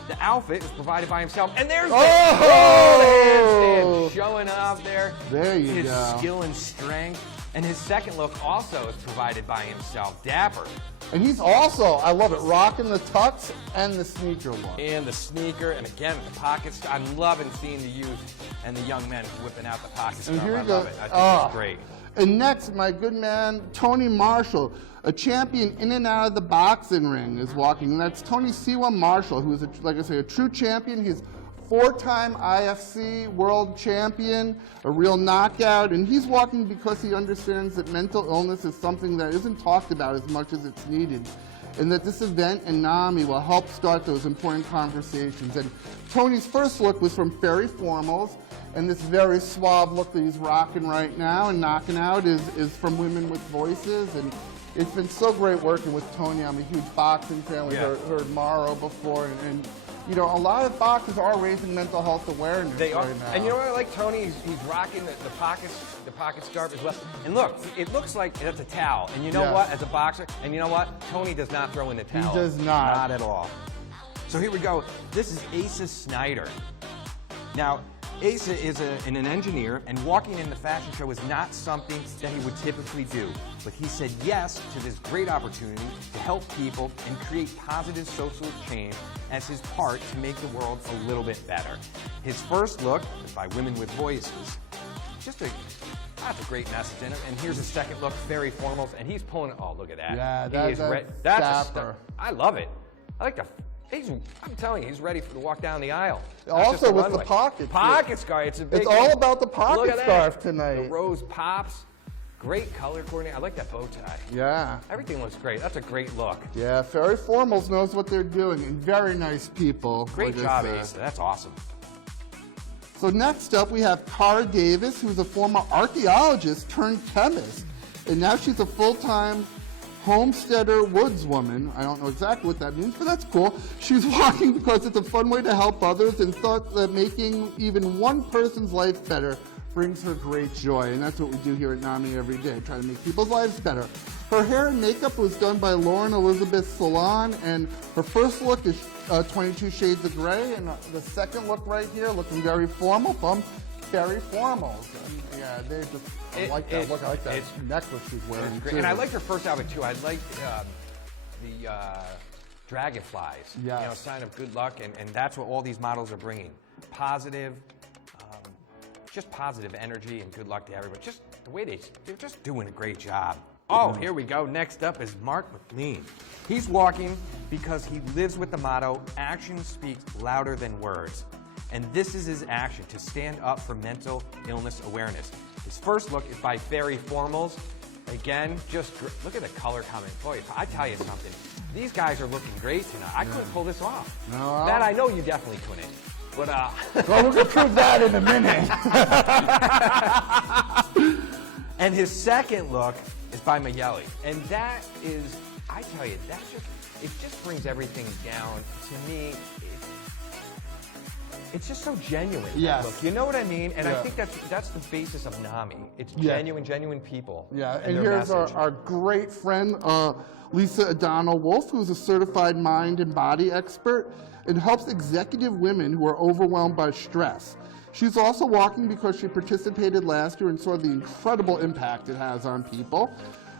The outfit is provided by himself, and there's the handstand showing off there. There you his go. skill and strength. And his second look also is provided by himself, Dapper. And he's also, I love it, rocking the tux and the sneaker look. And the sneaker, and again, the pockets. I'm loving seeing the youth and the young men whipping out the pockets. And here I you love go. it. I think it's great. And next, my good man, Tony Marshall, a champion in and out of the boxing ring, is walking. And that's Tony Siwa Marshall, who is, like I say, a true champion. He's 4-time IFC world champion, a real knockout, and he's walking because he understands that mental illness is something that isn't talked about as much as it's needed, and that this event and NAMI will help start those important conversations. And Tony's first look was from Fairy Formals, and this very suave look that he's rocking right now and knocking out is from Women with Voices. And it's been so great working with Tony. I'm a huge boxing fan. We heard Morrow before, and you know, a lot of boxers are raising mental health awareness They are. right now. And you know what I like, Tony? He's rocking the pocket scarf as well. And look, it looks like that's a towel. And you know what, as a boxer, and you know what? Tony does not throw in the towel. He does not. Not at all. So here we go. This is Asa Snyder. Now, Asa is an engineer, and walking in the fashion show is not something that he would typically do. But he said yes to this great opportunity to help people and create positive social change as his part to make the world a little bit better. His first look is by Women with Voices. That's a great message in it. And here's his second look, Fairy Formals, and he's pulling, oh, look at that. Yeah, that's dapper. I love it. I like I'm telling you, he's ready to walk down the aisle. Also with the pocket. Pocket scarf. It's all about the pocket scarf tonight. The rose pops. Great color coordination. I like that bow tie. Yeah. Everything looks great. That's a great look. Yeah, Fairy Formals knows what they're doing, and very nice people. Great job, Asa. That's awesome. So next up, we have Cara Davis, who's a former archaeologist turned chemist, and now she's a full-time homesteader woodswoman. I don't know exactly what that means, but that's cool. She's walking because it's a fun way to help others and thought that making even one person's life better brings her great joy, and that's what we do here at NAMI every day, try to make people's lives better. Her hair and makeup was done by Lauren Elizabeth Salon, and her first look is 22 Shades of Grey, and the second look right here, looking very formal from Fairy Formals. And yeah, they just, I like that look. I like that necklace she's wearing, too. And I like her first outfit, too. I like the dragonflies. Yes. You know, sign of good luck, and that's what all these models are bringing. Positive, just positive energy and good luck to everybody. Just the way they're just doing a great job. Oh, here we go. Next up is Mark McLean. He's walking because he lives with the motto, action speaks louder than words. And this is his action, to stand up for mental illness awareness. His first look is by Fairy Formals. Again, just look at the color comment. Boy, I tell you something, these guys are looking great tonight. I couldn't pull this off. No, that I know you definitely couldn't. But well, we're gonna prove that in a minute. And his second look is by Mayeli, and that is, I tell you, it just brings everything down to me. It's just so genuine. Yes. Look, you know what I mean? And I think that's the basis of NAMI. It's genuine people. Yeah, and here's our great friend, Lisa O'Donnell Wolf, who's a certified mind and body expert and helps executive women who are overwhelmed by stress. She's also walking because she participated last year and saw the incredible impact it has on people.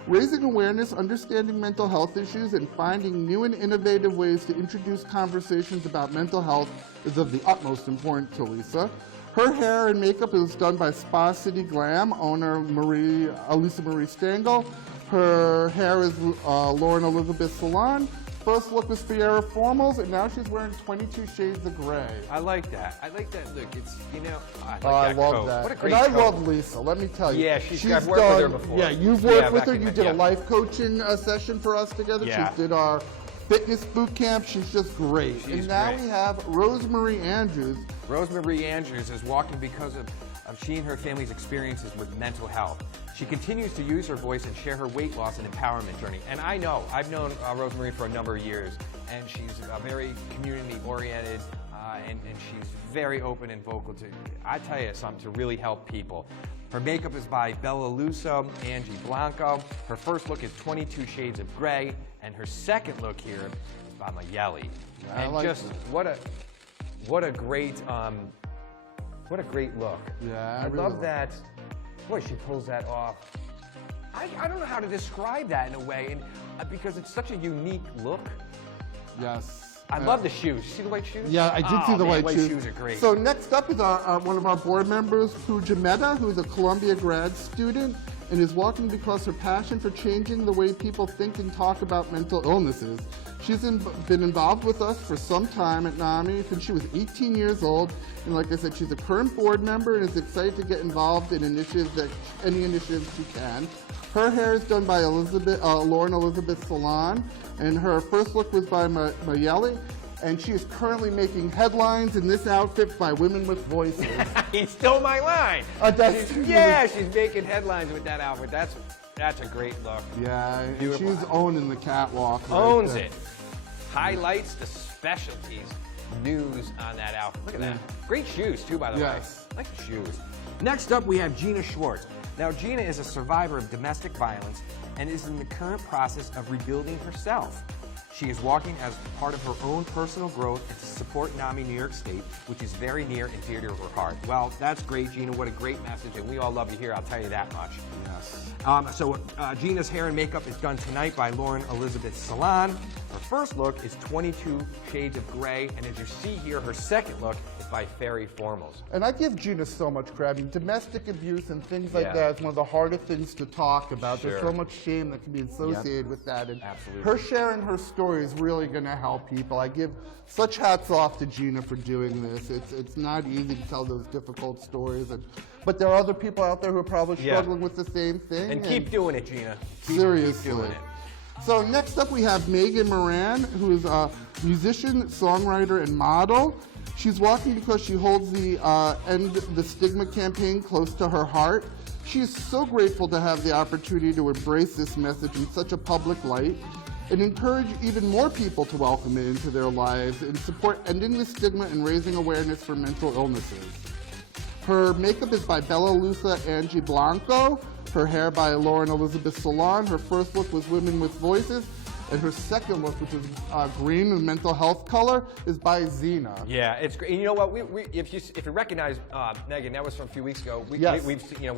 Raising awareness, understanding mental health issues, and finding new and innovative ways to introduce conversations about mental health is of the utmost importance to Lisa. Her hair and makeup is done by Spa City Glam owner Lisa Marie Stengel. Her hair is Lauren Elizabeth Salon. First look was Fairy Formals, and now she's wearing 22 Shades of Grey. I like that. I like that look. It's, you know, I like I that love coat. that. What a great and I coat. love Lisa, let me tell you. Yeah, I've worked with her before. Yeah, you've worked with her. back in You the- did a life coaching session for us together. Yeah. She did our fitness boot camp. She's just great. She's and now great. we have Rosemary Andrews. Rosemary Andrews is walking because of she and her family's experiences with mental health. She continues to use her voice and share her weight loss and empowerment journey. And I know, I've known Rosemary for a number of years, and she's very community-oriented, and she's very open and vocal to, I tell you something, to really help people. Her makeup is by Bella Lusso, Angie Blanco. Her first look is 22 Shades of Grey, and her second look here is by Mayeli. And like just, what a great look. Yeah, I love that. Boy, she pulls that off. I don't know how to describe that in a way, and because it's such a unique look. Yes. I love the shoes. See the white shoes? Yeah, I did see the white shoes. Shoes are great. So next up is one of our board members, Pooja Mehta, who's a Columbia grad student and is walking because her passion for changing the way people think and talk about mental illnesses. She's been involved with us for some time at NAMI since she was 18 years old. And like I said, she's a current board member and is excited to get involved in any initiatives she can. Her hair is done by Lauren Elizabeth Salon, and her first look was by Mayeli, and she is currently making headlines in this outfit by Women with Voices. He stole my line. She's making headlines with that outfit. That's a great look. Yeah, and Beautiful. she's owning the catwalk. Owns it. Highlights the specialties news on that outfit. Look at that. Great shoes, too, by the way. I like the shoes. Next up, we have Gina Schwartz. Now, Gina is a survivor of domestic violence and is in the current process of rebuilding herself. She is walking as part of her own personal growth and to support NAMI New York State, which is very near and dear to her heart. Well, that's great, Gina. What a great message, and we all love you here, I'll tell you that much. Yes. Gina's hair and makeup is done tonight by Lauren Elizabeth Salon. Her first look is 22 shades of gray, and as you see here, her second look is by Fairy Formals. And I give Gina so much credit. I mean, domestic abuse and things like that is one of the hardest things to talk about. There's so much shame that can be associated with that. And her sharing her story is really going to help people. I give such hats off to Gina for doing this. It's not easy to tell those difficult stories. But there are other people out there who are probably struggling with the same thing. And keep doing it, Gina. Seriously. Keep doing it. So next up we have Megan Moran, who is a musician, songwriter, and model. She's walking because she holds the End the Stigma campaign close to her heart. She is so grateful to have the opportunity to embrace this message in such a public light and encourage even more people to welcome it into their lives and support ending the stigma and raising awareness for mental illnesses. Her makeup is by Bella Lucia Angie Blanco. Her hair by Lauren Elizabeth Salon. Her first look was Women with Voices. And her second look, which is green and mental health color, is by Zena. Yeah, it's great. And you know what? If you recognize Megan, that was from a few weeks ago. We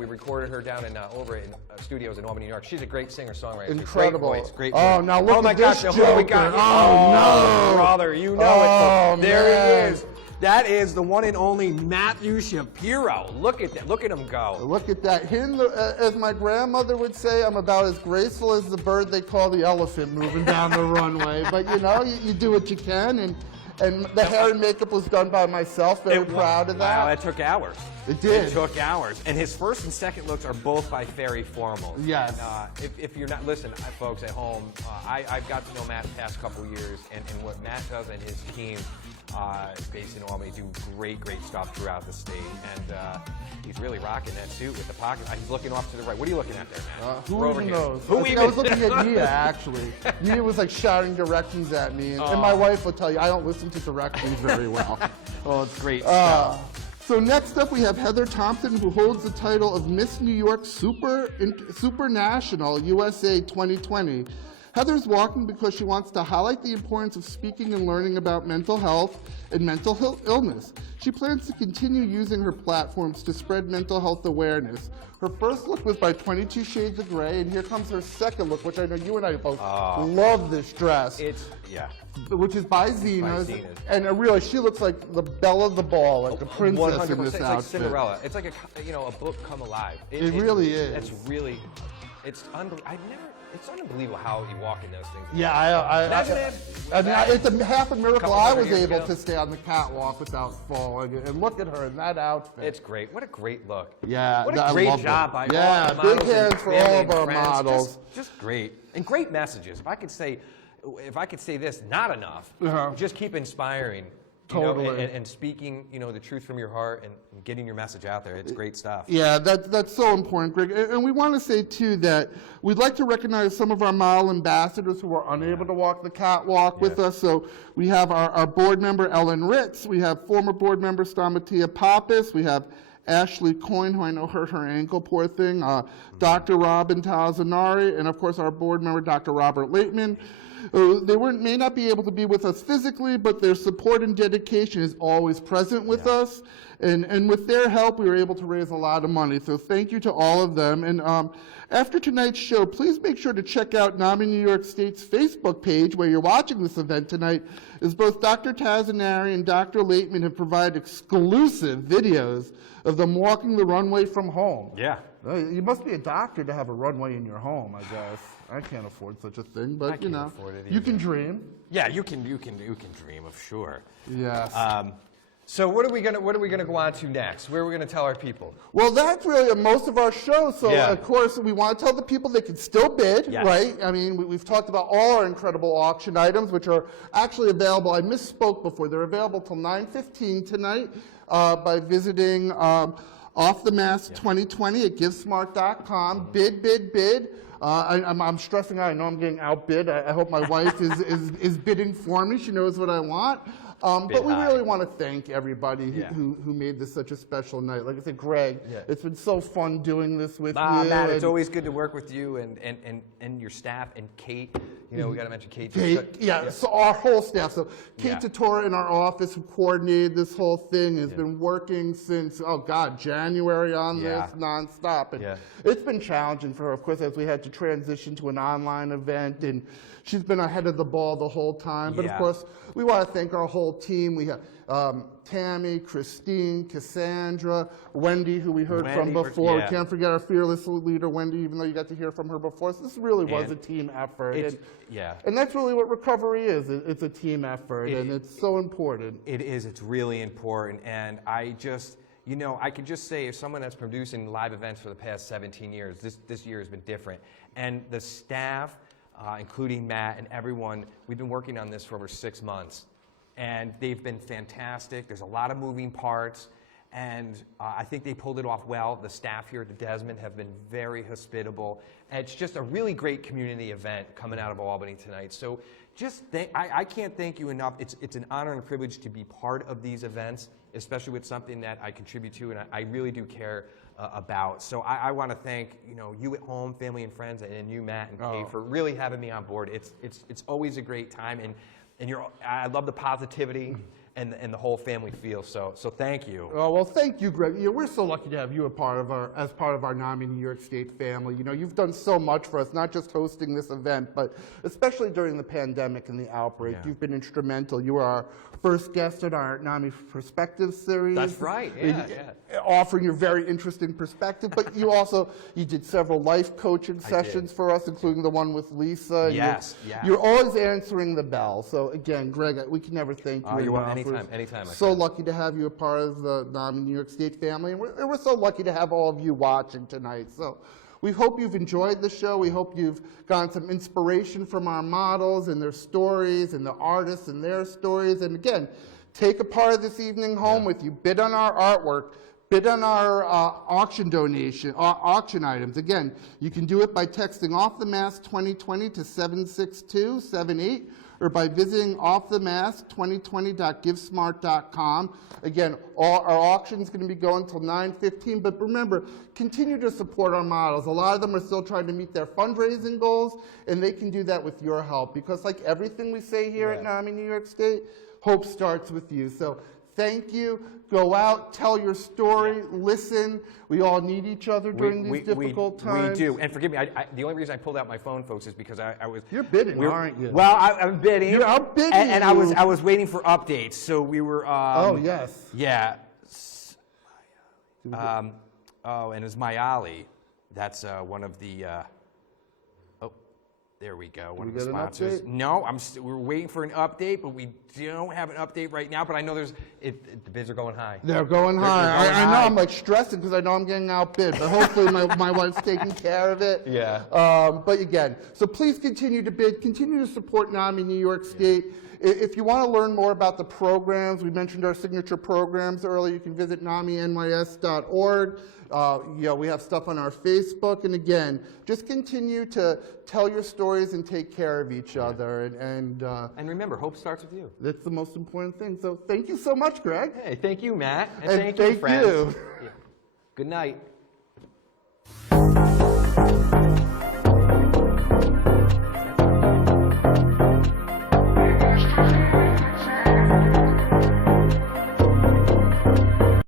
recorded her down in over in studios in Albany, New York. She's a great singer-songwriter. Incredible. Great voice, great Oh, voice. now look at this gosh, joker. we got. Oh, no. Brother, you know it. There man. he is. That is the one and only Matthew Shapiro. Look at that. Look at him go. Look at that. As my grandmother would say, I'm about as graceful as the bird they call the elephant moving down the runway. But you know, you do what you can. And the hair and makeup was done by myself. Very proud of that. Wow, that took hours. It did. It took hours. And his first and second looks are both by Fairy Formals. Yes. And, if you're not, listen, folks at home, I've got to know Matt the past couple years, and what Matt does and his team, based in Albany, do great stuff throughout the state. And he's really rocking that suit with the pocket. He's looking off to the right. What are you looking at there, Matt? Who even knows? I was looking at Nia, actually. Nia was like shouting directions at me. And my wife will tell you, I don't listen to directions very well. Well, it's great stuff. So next up we have Heather Thompson, who holds the title of Miss New York Super National USA 2020. Heather's walking because she wants to highlight the importance of speaking and learning about mental health and mental illness. She plans to continue using her platforms to spread mental health awareness. Her first look was by 22 Shades of Grey, and here comes her second look, which I know you and I both love this dress. Which is by Zena. And really, she looks like the belle of the ball, like a princess 100%. in this It's outfit. like Cinderella. It's like a book come alive. It really is. It's really, it's unbelievable. It's unbelievable how you walk in those things. Yeah, it's a half a miracle I was able ago. to stay on the catwalk without falling. And look at her in that outfit. It's great. What a great look. Yeah, what a I great love job by all the big models hands and for family all of and our friends. models. Just great. And great messages. If I could say this, not enough. Just keep inspiring. Totally. And speaking, the truth from your heart and getting your message out there. It's great stuff. Yeah, that's so important, Greg. And we want to say, too, that we'd like to recognize some of our model ambassadors who are unable to walk the catwalk with us. So we have our board member, Ellen Ritz. We have former board member, Stamatia Pappas. We have Ashley Coyne, who I know hurt her ankle, poor thing. Dr. Robin Talzanari. And, of course, our board member, Dr. Robert Laitman. They may not be able to be with us physically, but their support and dedication is always present with us. And with their help, we were able to raise a lot of money. So thank you to all of them. And after tonight's show, please make sure to check out NAMI New York State's Facebook page where you're watching this event tonight, as both Dr. Tazanari and Dr. Laitman have provided exclusive videos of them walking the runway from home. Yeah. You must be a doctor to have a runway in your home, I guess. I can't afford such a thing, but you know, you can dream. Yeah, you can dream of sure. Yes. So what are we gonna go on to next? Where are we gonna tell our people? Well, that's really most of our show. So of course we want to tell the people they can still bid, right? I mean, we've talked about all our incredible auction items, which are actually available. I misspoke before. They're available till 9:15 tonight by visiting Off The Mask 2020 at GiveSmart.com. Bid, bid, bid. I'm stressing out. I know I'm getting outbid. I hope my wife is bidding for me. She knows what I want. But we really want to thank everybody who made this such a special night. Like I said, Greg, it's been so fun doing this with you. Matt, it's always good to work with you and your staff and Kate. You know, we got to mention Kate. So our whole staff. So Kate Tatora in our office who coordinated this whole thing has been working since, January on this nonstop. And it's been challenging for her, of course, as we had to transition to an online event. And she's been ahead of the ball the whole time. But of course, we want to thank our whole team. We have Tammy, Christine, Cassandra, Wendy, who we heard from before. We can't forget our fearless leader, Wendy, even though you got to hear from her before. So this really was a team effort. And that's really what recovery is. It's a team effort, and it's so important. It is. It's really important. And I just, you know, I can just say, as someone that's producing live events for the past 17 years, this year has been different. And the staff, including Matt and everyone, we've been working on this for over 6 months. And they've been fantastic. There's a lot of moving parts, and I think they pulled it off well. The staff here at the Desmond have been very hospitable. And it's just a really great community event coming out of Albany tonight. So just I can't thank you enough. It's an honor and a privilege to be part of these events, especially with something that I contribute to and I really do care about. So I want to thank you at home, family and friends, and you, Matt and Kate, for really having me on board. It's always a great time, and I love the positivity and the whole family feel. So thank you. Oh, well, thank you, Greg. We're so lucky to have you as part of our NAMI New York State family. You've done so much for us, not just hosting this event, but especially during the pandemic and the outbreak. You've been instrumental. You were our first guest at our NAMI Perspectives series. That's right. Offering your very interesting perspective, but you did several life coaching sessions for us, including the one with Lisa. You're always answering the bell. So again, Greg, we can never thank you enough. Anytime. So lucky to have you a part of the NAMI New York State family, and we're so lucky to have all of you watching tonight. So we hope you've enjoyed the show. We hope you've gotten some inspiration from our models and their stories, and the artists and their stories. And again, take a part of this evening home with you. Bid on our artwork. Bid on our auction items. Again, you can do it by texting Off The Mask 2020 to 76278, or by visiting offthemask2020.givesmart.com. Again, our auction is going to be going until 9:15, but remember, continue to support our models. A lot of them are still trying to meet their fundraising goals, and they can do that with your help, because like everything we say here at NAMI New York State, hope starts with you. So thank you. Go out, tell your story, listen. We all need each other during these difficult times. We do. And forgive me, the only reason I pulled out my phone, folks, is because I was... You're bidding, aren't you? Well, I'm bidding. I'm bidding. And I was waiting for updates. So we were... oh, yes. Yeah. And it's Mayali. That's one of the... there we go. One of the sponsors. No, we're waiting for an update, but we don't have an update right now. But I know the bids are going high. They're going high. I know. I'm like stressing because I know I'm getting outbid, but hopefully my wife's taking care of it. But again, so please continue to bid. Continue to support NAMI New York State. If you want to learn more about the programs, we mentioned our signature programs earlier. You can visit NAMINYS.org. We have stuff on our Facebook. And again, just continue to tell your stories and take care of each other. And remember, hope starts with you. That's the most important thing. So thank you so much, Greg. Hey, thank you, Matt. And thank you, friends. Good night.